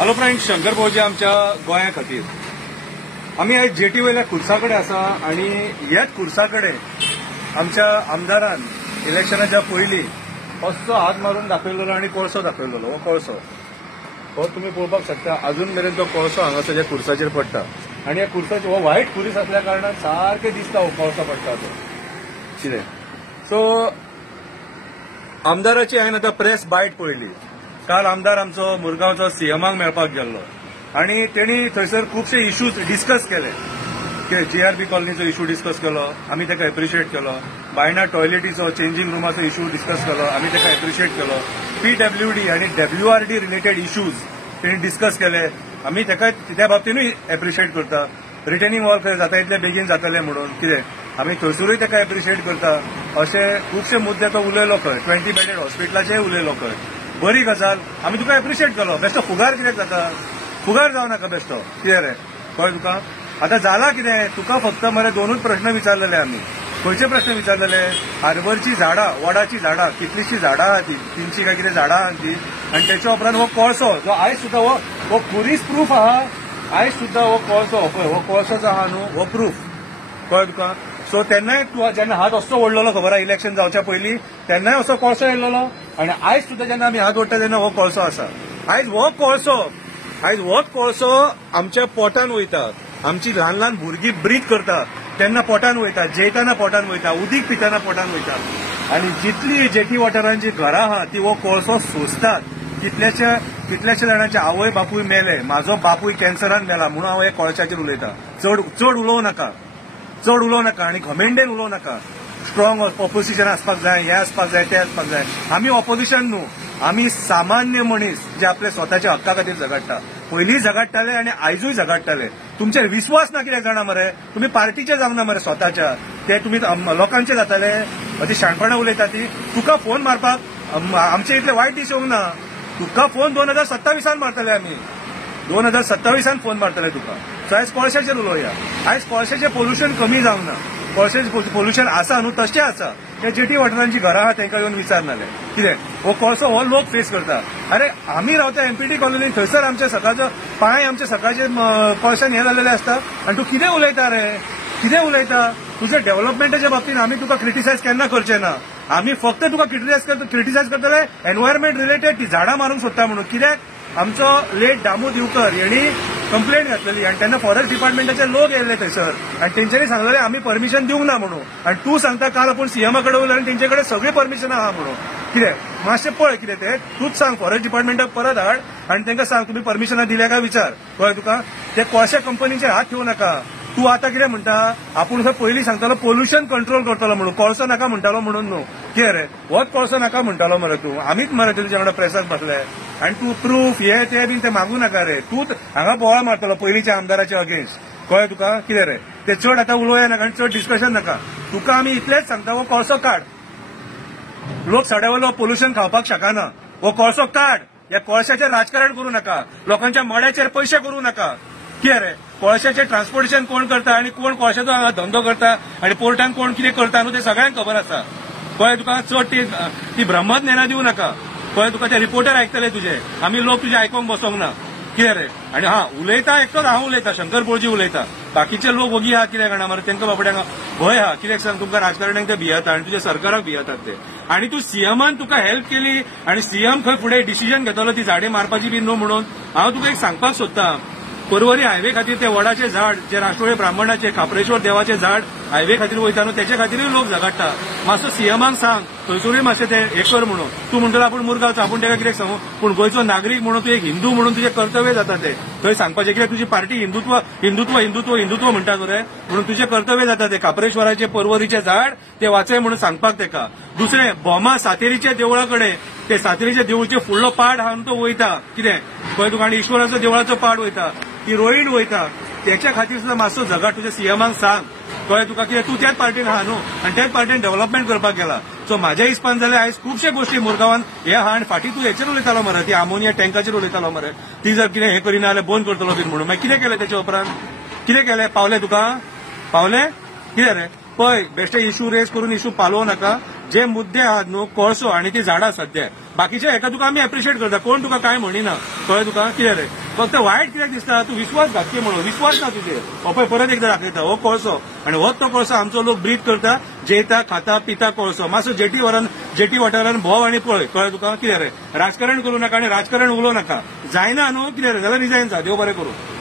Hello friends, Shankar भोवजी आमच्या गोंया खातीर आमी आयज जेटी वयल्या खुर्साकडे आसा आणि ह्याच खुर्साकडे आमच्या आमदारान इलेक्शनाच्या पयलीं असो हात मारून दाखयलेलो आणि कोळसो दाखयलेलो. हो कोळसो हो तुम्ही पळोवपाक शकता. अजून मेरेन तो कोळसो हांगासर ह्या खुर्साचेर पडटा आणि ह्या खुर्साचेर हो व्हायट खुरीस असल्या कारणान सारकें दिसता हो कोळसो पडटा तो कितें. सो आमदाराची हांवें आतां प्रेस बायट पळयली. काल आमदार आमचो मुरगांवचो सीएमाक मेळपाक गेल्लो आणि तेणी थंयसर खुबशे इश्यूज डिस्कस केले. जीआरबी कॉलनीचो इश्यू डिस्कस केलो, आमी ताका एप्रिशिएट केलो. बायना टॉयलेटीचो चेंजिंग रूमाचो इश्यू डिस्कस केलो, आमी ताका एप्रिशिएट केलो. पीडब्ल्यूडी आणि डब्ल्यूआरडी रिलेटेड इश्यूज तेणी डिस्कस केले, आमी ताका त्या बाबतीनूय एप्रिशिएट करता. रिटर्निंग वॉल जाता इतले बेगीन जातले म्हणून कितें आमी थंयसरूय ताका एप्रिशिएट करता. अशे खुबशे मुद्दे तो उलयलो खंय. 20 बेडेड हॉस्पिटलाचेय उलयलो खंय. बरी गजाल, आमी तुका एप्रिशिएट केलो. बेश्टो फुगार कित्याक जाता? फुगार जावं नाका बेश्टो कितें रे कळ्ळें तुका. आतां जाला कितें, तुका फक्त मरे दोनूच प्रश्न विचारलेले आमी. खंयचे प्रश्न विचारलेले? हार्बरची झाडां, वडाची झाडां, कितलीशी झाडां आहा ती, 300 काय कितें झाडां आहा ती, आनी तेच्या उपरांत हो कोळसो जो आयज सुद्दां हो खुरीस प्रूफ आहा. आयज सुद्दां हो कोळसो पळय, हो कोळसो जो आहा न्हू हो प्रूफ. कळ्ळें तुका. सो तेन्नाय तूं जेन्ना हात असो ओडलेलो खबर आहा इलेक्शन जावच्या पयलीं, तेन्नाय असो कोळसो येयलेलो आनी आयज सुद्दां जेन्ना आमी हात ओडटा तेन्ना हो कोळसो आसा. आयज हो कोळसो आमच्या पोटान वयता. आमची ल्हान ल्हान भुरगीं ब्रीथ करता तेन्ना पोटान वयता, जेयताना पोटान वयता, उदीक पिताना पोटान वयता. आनी जितली जेटी वॉटरांची घरां आहा ती हो कोळसो सोंसतात. कितल्याशे जाणांचे आवय बापूय मेले. म्हाजो बापूय कॅन्सरान मेला म्हणून हांव हे कोळशाचेर उलयतां. चड उलोवं नाका आनी घमेंडेन उलोवं नाका. स्ट्रॉंग ऑपोजिशन आसपाक जाय, हे आसपाक जाय, ते आसपाक जाय. आमी ऑपोजिशन न्हू, आमी सामान्य मनीस जे आपले स्वताच्या हक्का खातीर झगडटा. पयलींय झगडटाले आनी आयजूय झगडटाले. तुमचेर विश्वास ना कित्याक जाणा मरे? तुमी पार्टीचे जावंक ना मरे स्वताच्या, ते तुमी लोकांचे जाताले. ती शाणपणां उलयता ती. तुका फोन मारपाक आमचे इतले वायट दीस येवंक ना. तुका फोन 2027 मारतले आमी. 2027 फोन मारतले तुका. सो आयज कोळशाचेर उलोवया. आयज कोळशाचें पोल्युशन कमी जावंक ना. कोळशाचें पोल्युशन आसा न्हू तशें आसा. ते जेटी वॉटरांची घरां आहा तांकां येवन विचारनाले कितें. हो कोळसो हो लोक फेस करता. अरे आमी रावता एमपीटी कॉलनीन, थंयसर आमचे सकाळचो पांय आमचे सकाळचे कोळशान हे जाल्लेले आसता आनी तूं कितें उलयता रे? कितें उलयता? तुज्या डेव्हलपमेंटाच्या बाबतींत आमी तुका क्रिटिसायज केन्ना करचें ना. आमी फक्त तुका क्रिटिसायज करतले एनवायरमेंट रिलेटेड, ती झाडां मारूंक सोदता म्हणून. कित्याक आमचो लेट दामू दिवकर यांनी कंप्लेंट घातलेली आणि त्यांना फॉरेस्ट डिपार्टमेंटाचे लोक येयले थंयसर आणि तेंच्यांनी सांगलेले आमी परमिशन दिवंक ना म्हणून. आणि तूं सांगता काल आपूण सीएमा कडेन उलयलें आनी तेंचे कडेन सगळी परमिशन आहा म्हणून. कितें मातशें पळय कितें तें तूंच सांग. फॉरेस्ट डिपार्टमेंटाक परत हाड आनी तांकां सांग तुमी परमिशनां दिल्या काय विचार. कळ्ळें तुका. ते कोळशा कंपनीचे हात ठेवू नाका. तूं आतां कितें म्हणटा? आपूण खंय पयलीं सांगतालो पोल्युशन कंट्रोल करतलो म्हणून, कोळसो नाका म्हणटालो म्हणून न्हू. कितें रे होच कोळसो नाका म्हणटालो मरे तूं. आमीच मरे तुज्या वांगडा प्रेसाक बसले आनी तूं प्रूफ हे ते बीन ते मागूं नाका रे. तूं हांगा बोवाळ मारतलो पयलींच्या आमदाराच्या अगेन्स्ट. कळ्ळें तुका. कितें रे ते चड आतां उलोवया नाका आनी चड डिस्कशन नाका. तुका आमी इतलेंच सांगता हो कोळसो काड. लोक सड्यावयलो पोल्युशन खावपाक शकना. हो कोळसो काड. ह्या कोळशाचेर राजकारण करूं नाका. लोकांच्या मोड्याचेर पयशे करूं नाका. कितें रे कोळशाचें ट्रान्सपोर्टेशन कोण करता आनी कोण कोळशाचो हांगा धंदो करता आनी पोर्टान कोण कितें करता न्हू ते सगळ्यांक खबर आसा. कळ्ळें तुका. चड ती भ्रमत नेना दिवं नाका. कळ्ळें तुका. ते रिपोर्टर आयकतले तुजे, आमी लोक तुजे आयकोंक बसोंक ना. कितें रे. आनी उलयता एकटोच हांव उलयता, शंकर भोवजी उलयता. बाकीचे लोक वगी आहा कितें जाणा मरे तेंकां बाबड्यांक भंय आहा. कित्याक सांग तुमकां राजकारण्यांक ते भियेता आनी तुज्या सरकाराक भियेतात ते. आनी तूं सीएमान तुका हेल्प केली आनी सीएम खंय फुडें डिसिजन घेतलो ती झाडे मारपाची बी न्हू म्हणून. हांव तुका एक सांगपाक सोदतां. पर्वरी हायवे खातीर ते वडाचे झाड जे राष्ट्रोळी ब्राह्मणाचे खापरेश्वर देवाचे झाड हायवे खातीर वयता न्हू तेचे खातीरूय लोक झगडटा. मातसो सीएमाक सांग थंयसरूय मातशें ते हे कर म्हणून. तूं म्हणटलो आपूण मुरगांवचो, आपूण ताका कित्याक सांगू. पूण गोंयचो नागरीक म्हणून तूं एक हिंदू म्हणून तुजें कर्तव्य जाता ते थंय सांगपाचें. कित्याक तुजी पार्टी हिंदुत्व म्हणटा न्हू रे. म्हणून तुजें कर्तव्य जाता ते खापरेश्वराचे पर्वरीचे झाड ते वाचय म्हणून सांगपाक तेका. दुसरें बोमा सातेरीच्या देवळा कडेन ते सातेरीच्या देवळाचे फुडलो पाड आहा तो वयता. कितें कळ्ळें तुका. आनी इश्वराचो देवळाचो पाड वयता, ती रोईड वयता. त्याच्या खातीर सुद्दां मातसो झगड तुज्या सीएमाक सांग. कळ्ळें तुका. कित्याक तूं त्याच पार्टीन आहा न्हू आनी त्याच पार्टीन डेव्हलपमेंट करपाक गेला. सो म्हाज्या हिसपान जाल्यार आयज खुबशे गोश्टी मुरगांवान हे आहा आनी फाटीं तूं हेचेर उलयतालो मरे, ती आमोनिया टँकाचेर उलयतालो मरे. ती जर कितें हे करिना जाल्यार बंद करतलो बीन म्हणून. मागीर कितें केलें तेच्या उपरांत? कितें केलें? पावलें तुका? पावलें? कितें रे पळय बेश्टे इश्यू रेज करून इश्यू पालोवं नाका. जे मुद्दे आहात न्हू कोळसो आनी ती झाडां सद्या बाकीचे हेका तुका आमी एप्रिशिएट करता. कोण तुका काय म्हणिना. कळ्ळें तुका. कितें रे फक्त वायट कित्याक दिसता तूं विश्वास घातली म्हणून विश्वास ना तुजेर हो पळय परत एकदा दाखयता हो कोळसो आनी होच तो कोळसो आमचो लोक ब्रीथ करता जेयता खाता पिता कोळसो मातसो जेटी वाठारान भोव आनी पळय कळ्ळें तुका कितें रे राजकारण करूं नाका आनी राजकारण उलोवं नाका जायना न्हू कितें रे जाल्यार रिजायन जा देव बरें करूं.